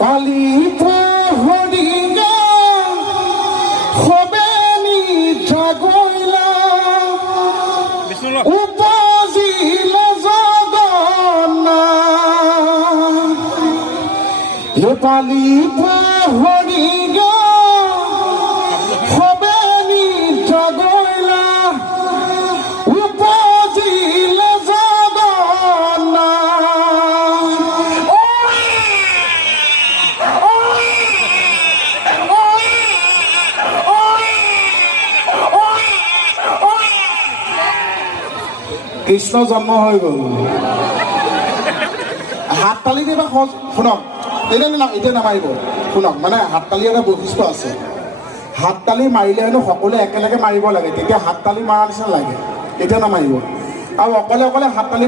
পালিত হরিগা হবে নিঠগৈলা উপজিল জগন্নাথ পালিত হরিগা হবে নিঠগৈলা উপজিল কৃষ্ণ জন্ম হৈ গ'ল। হাত তালি দিবা শুনক, এতিয়া নামাৰিব শুনক, মানে হাত তালি এটা বৈশিষ্ট্য আছে। হাত তালি মাৰিলে হেনো সকলোৱে একেলগে মাৰিব লাগে, তেতিয়া হাত তালি মাৰা নিচিনা লাগে, এতিয়া নামাৰিব। আৰু অকলে অকলে হাত তালি